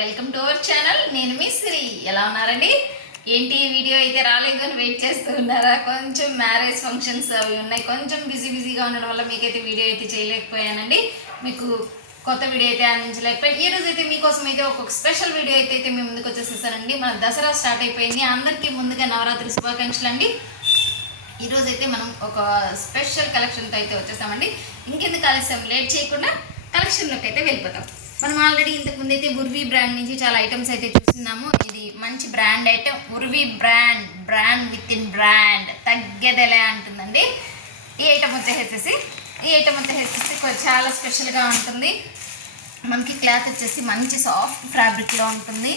Welcome to our channel. నేను మీ శ్రీ. ఎలా ఉన్నారండి? ఏంటి వీడియో అయితే రాలేదు అని వెయిట్ చేస్తూ ఉన్నారా? కొంచెం మ్యారేజ్ ఫంక్షన్స్ అవి ఉన్నాయి, కొంచెం బిజీగా ఉండడం వల్ల మీకైతే వీడియో అయితే చేయలేకపోయానండి. మీకు కొత్త వీడియో అయితే అందించలేకపోయాను. ఈ రోజు అయితే మీకోసం అయితే ఒక స్పెషల్ వీడియో అయితే మేము ముందుకు వచ్చేసేసానండి. మన దసరా స్టార్ట్ అయిపోయింది. అందరికీ ముందుగా నవరాత్రి శుభాకాంక్షలు అండి. ఈరోజు అయితే మనం ఒక స్పెషల్ కలెక్షన్తో అయితే వచ్చేసామండి. ఇంకెందుకు ఆలస్యం, లేట్ చేయకుండా కలెక్షన్లోకి అయితే వెళ్ళిపోతాం. మనం ఆల్రెడీ ఇంతకుముందు అయితే ఉర్వీ బ్రాండ్ నుంచి చాలా ఐటమ్స్ అయితే చూస్తున్నాము. ఇది మంచి brand item, Urvi brand within brand, తగ్గేదెలే అంటుందండి. ఈ ఐటమ్ వచ్చేసేసి చాలా స్పెషల్గా ఉంటుంది. మనకి క్లాత్ వచ్చేసి మంచి సాఫ్ట్ ఫ్యాబ్రిక్లో ఉంటుంది.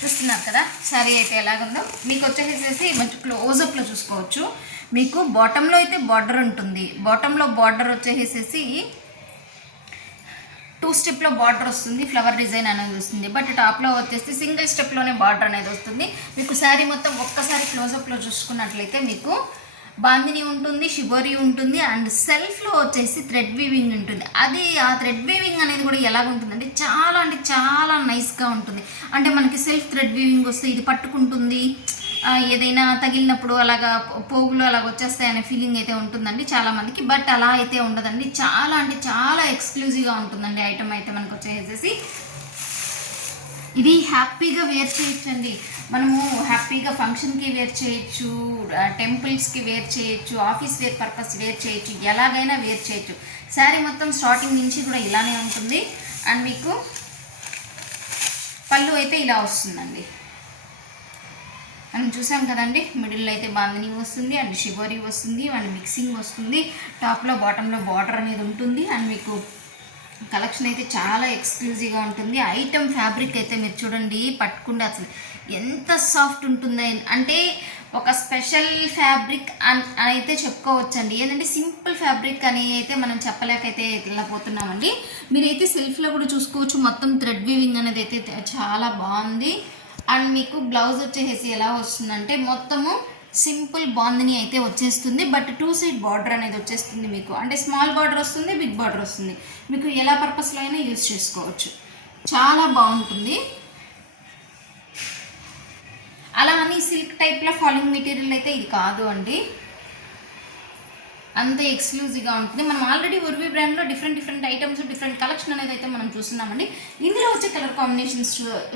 చూస్తున్నారు కదా శారీ అయితే ఎలాగుందో. మీకు వచ్చేసేసి మంచి క్లోజప్లో చూసుకోవచ్చు. మీకు బాటంలో అయితే బార్డర్ ఉంటుంది. బాటంలో బార్డర్ వచ్చేసేసి 2 స్టెప్లో బార్డర్ వస్తుంది, ఫ్లవర్ డిజైన్ అనేది వస్తుంది. బట్ టాప్లో వచ్చేసి సింగిల్ స్టెప్లోనే బార్డర్ అనేది వస్తుంది. మీకు శారీ మొత్తం ఒక్కసారి క్లోజప్లో చూసుకున్నట్లయితే మీకు బాందిని ఉంటుంది, షిబోరీ ఉంటుంది, అండ్ సెల్ఫ్లో వచ్చేసి థ్రెడ్ వీవింగ్ ఉంటుంది. అది ఆ థ్రెడ్ వీవింగ్ అనేది కూడా ఎలాగుంటుందంటే చాలా నైస్గా ఉంటుంది. అంటే మనకి సెల్ఫ్ థ్రెడ్ వీవింగ్ వస్తే ఇది పట్టుకుంటుంది, ఏదైనా తగిలినప్పుడు అలాగా పోగులు అలాగ వచ్చేస్తాయనే ఫీలింగ్ అయితే ఉంటుందండి చాలామందికి. బట్ అలా అయితే ఉండదండి. చాలా ఎక్స్క్లూజివ్గా ఉంటుందండి ఐటమ్ అయితే మనకు వచ్చేసేసి. ఇది హ్యాపీగా వేర్ చేయొచ్చండి. మనము హ్యాపీగా ఫంక్షన్కి వేర్ చేయొచ్చు, టెంపుల్స్కి వేర్ చేయొచ్చు, ఆఫీస్ వేర్ పర్పస్ వేర్ చేయొచ్చు, ఎలాగైనా వేర్ చేయొచ్చు. శారీ మొత్తం స్టార్టింగ్ నుంచి కూడా ఇలానే ఉంటుంది. అండ్ మీకు పళ్ళు అయితే ఇలా వస్తుందండి. మనం చూసాం కదండి, మిడిల్లో అయితే బాందిని వస్తుంది, అండ్ షిబోరీ వస్తుంది, అండ్ మిక్సింగ్ వస్తుంది, టాప్లో బాటంలో బార్డర్ అనేది ఉంటుంది. అండ్ మీకు కలెక్షన్ అయితే చాలా ఎక్స్క్లూజివ్గా ఉంటుంది. ఐటమ్ ఫ్యాబ్రిక్ అయితే మీరు చూడండి, పట్టుకుంటే అసలు ఎంత సాఫ్ట్ ఉంటుంది అంటే ఒక స్పెషల్ ఫ్యాబ్రిక్ అని అయితే చెప్పుకోవచ్చండి. ఏంటంటే సింపుల్ ఫ్యాబ్రిక్ అని అయితే మనం చెప్పలేకైతే వెళ్ళిపోతున్నామండి. మీరైతే సెల్ఫ్లో కూడా చూసుకోవచ్చు. మొత్తం థ్రెడ్ వీవింగ్ అనేది అయితే చాలా బాగుంది. అండ్ మీకు బ్లౌజ్ వచ్చేసి ఎలా వస్తుందంటే మొత్తము సింపుల్ బాందిని అయితే వచ్చేస్తుంది. బట్ 2 సైడ్ బార్డర్ అనేది వచ్చేస్తుంది మీకు. అంటే స్మాల్ బార్డర్ వస్తుంది, బిగ్ బార్డర్ వస్తుంది. మీకు ఎలా పర్పస్లో అయినా యూజ్ చేసుకోవచ్చు. చాలా బాగుంటుంది. అలా అని సిల్క్ టైప్లో ఫాలింగ్ మెటీరియల్ అయితే ఇది కాదు అండి, అంతే ఎక్స్క్లూజివ్గా ఉంటుంది. మనం ఆల్రెడీ ఉర్వీ బ్రాండ్లో డిఫరెంట్ ఐటమ్స్, డిఫరెంట్ కలెక్షన్ అనేది అయితే మనం చూస్తున్నామండి. ఇందులో వచ్చే కలర్ కాంబినేషన్స్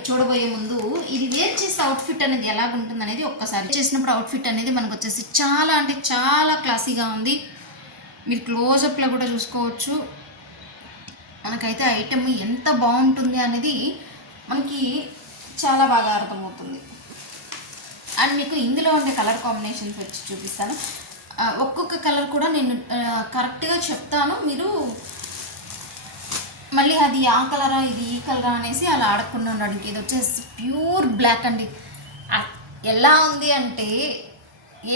చూడబోయే ముందు ఇది వేర్ చేసే అవుట్ఫిట్ అనేది ఎలా ఉంటుంది అనేది ఒక్కసారి చేసినప్పుడు అవుట్ఫిట్ అనేది మనకు వచ్చేసి చాలా క్లాసీగా ఉంది. మీరు క్లోజప్లో కూడా చూసుకోవచ్చు. మనకైతే ఐటమ్ ఎంత బాగుంటుంది అనేది మనకి చాలా బాగా అర్థమవుతుంది. అండ్ మీకు ఇందులో ఉండే కలర్ కాంబినేషన్స్ వచ్చి చూపిస్తాను. ఒక్కొక్క కలర్ కూడా నేను కరెక్ట్గా చెప్తాను. మీరు మళ్ళీ అది ఆ కలరా ఇది ఈ కలరా అనేసి అలా ఆడకుండా ఉండడానికి. ఇది వచ్చేసి ప్యూర్ బ్లాక్ అండి. ఎలా ఉంది అంటే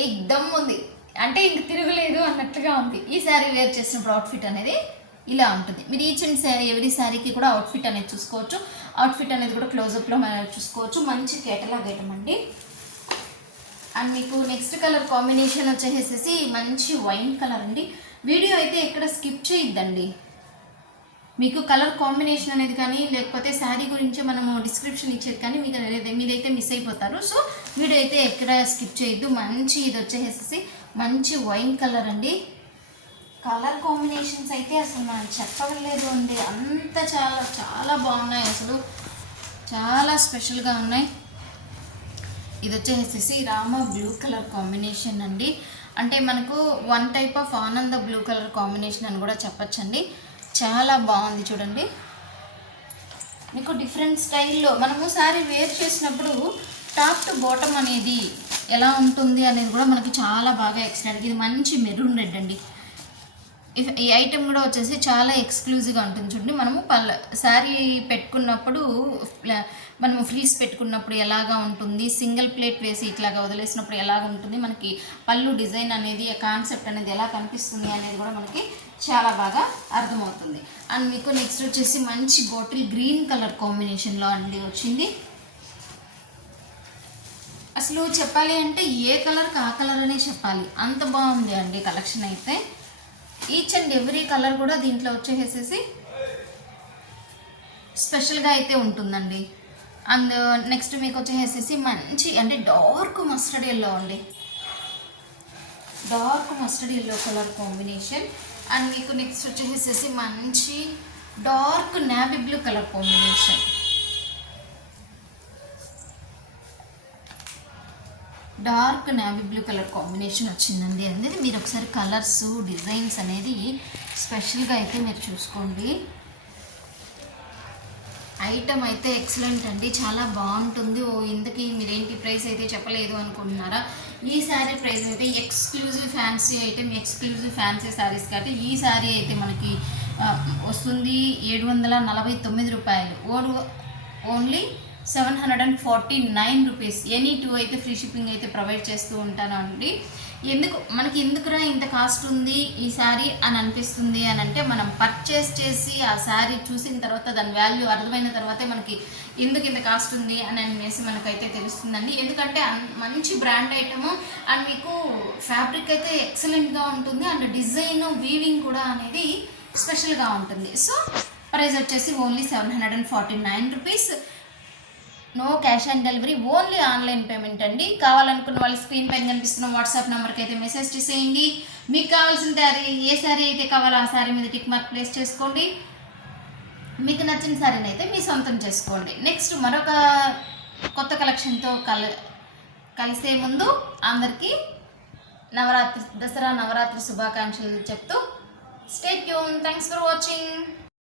ఏకదమ్ ఉంది, అంటే ఇంక తిరగలేదు అన్నట్టుగా ఉంది. ఈ శారీ వేర్ చేసినప్పుడు అవుట్ఫిట్ అనేది ఇలా ఉంటుంది. మీరు ఈచ్ అండ్ ఎవరీ శారీకి కూడా అవుట్ఫిట్ అనేది చూసుకోవచ్చు. అవుట్ఫిట్ అనేది కూడా క్లోజప్లో చూసుకోవచ్చు. మంచి కేటలాగ్ ఐటమ్ అండి. అండ్ మీకు నెక్స్ట్ కలర్ కాంబినేషన్ వచ్చేసేసి మంచి వైన్ కలర్ అండి. వీడియో అయితే ఎక్కడ స్కిప్ చేయొద్దండి. మీకు కలర్ కాంబినేషన్ అనేది కానీ లేకపోతే శారీ గురించి మనము డిస్క్రిప్షన్ ఇచ్చేది కానీ మీరైతే మిస్ అయిపోతారు. సో వీడియో అయితే ఎక్కడ స్కిప్ చేయొద్దు. మంచి ఇది వచ్చేసేసి మంచి వైన్ కలర్ అండి. కలర్ కాంబినేషన్స్ అయితే అసలు మనం చెప్పలేదు అండి, అంత చాలా బాగున్నాయి. అసలు చాలా స్పెషల్గా ఉన్నాయి. ఇది వచ్చేసేసి రామ బ్లూ కలర్ కాంబినేషన్ అండి. అంటే మనకు వన్ టైప్ ఆఫ్ ఆనంద బ్లూ కలర్ కాంబినేషన్ అని కూడా చెప్పచ్చండి. చాలా బాగుంది చూడండి. మీకు డిఫరెంట్ స్టైల్లో మనము శారీ వేర్ చేసినప్పుడు టాప్ టు బాటమ్ అనేది ఎలా ఉంటుంది అనేది కూడా మనకి చాలా బాగా ఎక్స్టెండ్. ఇది మంచి మెరూన్ రెడ్ అండి. ఈ ఐటెం కూడా వచ్చేసి చాలా ఎక్స్క్లూజివ్గా ఉంటుంది చూడండి. మనము శారీ పెట్టుకున్నప్పుడు మనము ఫ్లీస్ పెట్టుకున్నప్పుడు ఎలాగా ఉంటుంది, సింగిల్ ప్లేట్ వేసి ఇట్లాగా వదిలేసినప్పుడు ఎలాగ ఉంటుంది, మనకి పళ్ళు డిజైన్ అనేది కాన్సెప్ట్ అనేది ఎలా కనిపిస్తుంది అనేది కూడా మనకి చాలా బాగా అర్థమవుతుంది. అండ్ మీకు నెక్స్ట్ వచ్చేసి మంచి బాటిల్ గ్రీన్ కలర్ కాంబినేషన్లో అండి వచ్చింది. అసలు చెప్పాలి అంటే ఏ కలర్కి ఆ కలర్ అనే చెప్పాలి, అంత బాగుంది అండి కలెక్షన్ అయితే. ఈచ్ అండ్ ఎవ్రీ కలర్ కూడా దీంట్లో వచ్చేసేసి స్పెషల్గా అయితే ఉంటుందండి. అండ్ నెక్స్ట్ మీకు వచ్చేసేసి మంచి అంటే డార్క్ మస్టర్డ్ ఎల్లో అండి, dark mustard yellow colour combination. And మీకు నెక్స్ట్ వచ్చేసేసి మంచి dark navy blue colour combination, dark navy blue colour combination వచ్చిందండి. అనేది మీరు ఒకసారి కలర్స్ డిజైన్స్ అనేది స్పెషల్గా అయితే మీరు చూసుకోండి. ఐటమ్ అయితే ఎక్సలెంట్ అండి, చాలా బాగుంటుంది. ఇందుకు మీరేంటి ప్రైస్ అయితే చెప్పలేదు అనుకుంటున్నారా? ఈ శారీ ప్రైస్ అయితే exclusive fancy item, exclusive fancy saris కాబట్టి ఈ శారీ అయితే మనకి వస్తుంది 749 రూపాయలు, ఓన్లీ 749 రూపీస్. ఎనీ టూ అయితే ఫ్రీ షిప్పింగ్ అయితే ప్రొవైడ్ చేస్తూ ఉంటాను అండి. ఎందుకురా ఇంత కాస్ట్ ఉంది ఈ శారీ అని అనిపిస్తుంది అని అంటే, మనం పర్చేస్ చేసి ఆ శారీ చూసిన తర్వాత దాని వాల్యూ అర్థమైన తర్వాతే మనకి ఎందుకు ఇంత కాస్ట్ ఉంది అని అనేసి మనకైతే తెలుస్తుందండి. ఎందుకంటే మంచి బ్రాండ్ ఐటము, అండ్ మీకు ఫ్యాబ్రిక్ అయితే ఎక్సలెంట్గా ఉంటుంది, అండ్ డిజైన్ వీవింగ్ కూడా అనేది స్పెషల్గా ఉంటుంది. సో ప్రైస్ వచ్చేసి only 749 rupees. No cash on delivery, only online payment అండి. కావాలనుకున్న వాళ్ళు స్క్రీన్ పైన కనిపిస్తున్న వాట్సాప్ నెంబర్కి అయితే మెసేజ్ చేసేయండి. మీకు కావాల్సిన ఏ శారీ అయితే కావాలో ఆ శారీ మీద టిక్ మార్క్ ప్లేస్ చేసుకోండి. మీకు నచ్చిన శారీని అయితే మీ సొంతం చేసుకోండి. నెక్స్ట్ మరొక కొత్త కలెక్షన్తో కలిసే ముందు అందరికీ దసరా నవరాత్రి శుభాకాంక్షలు చెప్తూ stay tune. Thanks for watching.